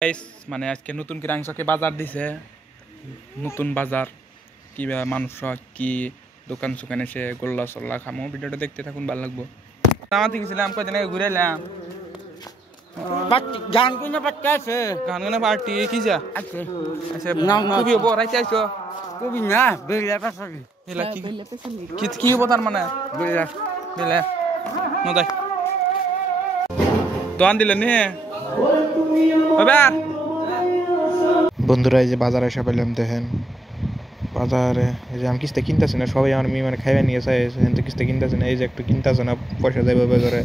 guys মানে আজকে নতুন কিরাংশকে বাজার দিছে নতুন বাজার কিবা মানুষ কি দোকান সুকান এসে গোল্লা সল্লা খামো ভিডিওটা দেখতে থাকুন ভালো লাগবো আমাতে গেছিলাম কয়দিন আগে ঘুরে এলাম গান কোনে পাট্টা আছে গান গানে পার্টি কি যা আছে আচ্ছা না না খুবই হবো রাইতে আইছো কবি না বেলা পাছালি এলা কি কি কি হবো তার মানে বেলা বেলা নো দাই দোকান দিলে নি বন্ধুরা এই যে বাজারে এসে পেলাম দেখেন বাজারে এই যে আমি কিস্তে কিনতেছি না সবাই আমার মেয়ে মানে খাইবে নিয়ে চাই কিন্তু কিস্তে কিনতেছি না এই যে একটু কিনতেছে না পয়সা যাইবে বাজারে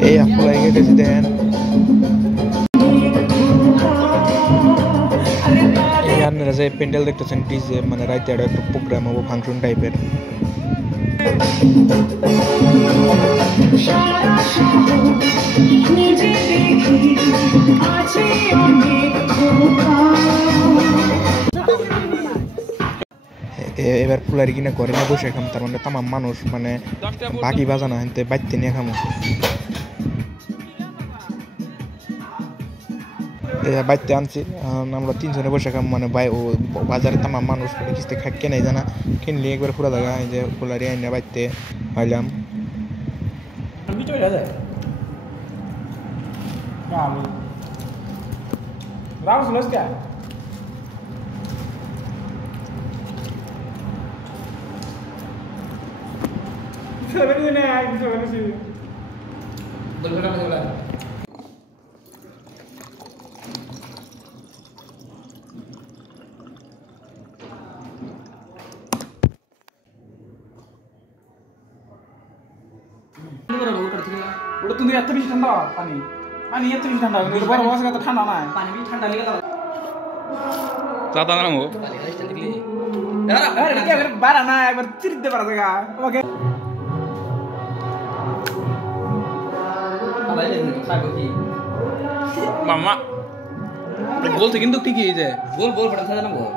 এই আপু লাগে গেছি দেখেন আপনারা যে প্যান্ডেল দেখতেছেন ডিজে মানে রাইতে একটা প্রোগ্রাম হবো ফাংশন টাইপের এবার ফুলারি কিনা ঘরে না বসে খাম তার মানে তামাম মানুষ মানে বাকি বাজানো হেনতে বাইতে নিয়ে খামো বাইতে আনছি আমরা তিনজনে বসে খাম মানে ও বাজারে তামাম মানুষ কিস্তে কেনে জানা কিনলে একবার পুরা জায়গা এই যে ফুলারি আইনা বাইতে হইলাম ওটা তুমি এত বেশি ঠান্ডা পানি পানি এত বেশি ঠান্ডা কিন্তু বড় বড় জায়গা তো ঠান্ডা না পানি বেশি ঠান্ডা লেগে যাবে দাদা না মো আরে কি আরে বারা না একবার চিরতে পারা জায়গা ওকে মামা বলছে কিন্তু ঠিকই এই যে বল ফটা সাজা না বল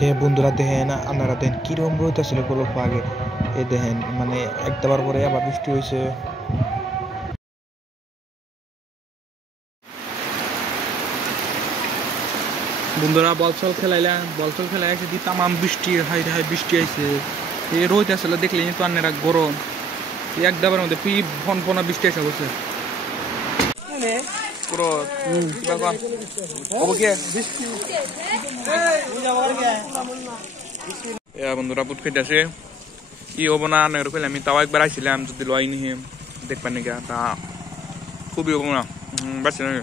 এ বন্ধুরা দেখেন আপনারা দেখেন কিরম রইতেছিল গল্প আগে এই দেখেন মানে একবার পরে আবার বৃষ্টি হয়েছে বন্ধুরা বলচল খেলাইলাম বলচল খেলাই আছে দি তামাম বৃষ্টি হাই হাই বৃষ্টি আইছে এই রোদ আসলে দেখলে তো আপনারা গরম এক দাবার মধ্যে পুই ফন ফনা বৃষ্টি আসে বসে পুরো বন্ধুরা পুট খেতে আছে কি হবো না কইলে আমি তাও একবার আইছিলাম যদি লয় নি দেখবেন নাকি তা খুবই হবো না বাসি নাকি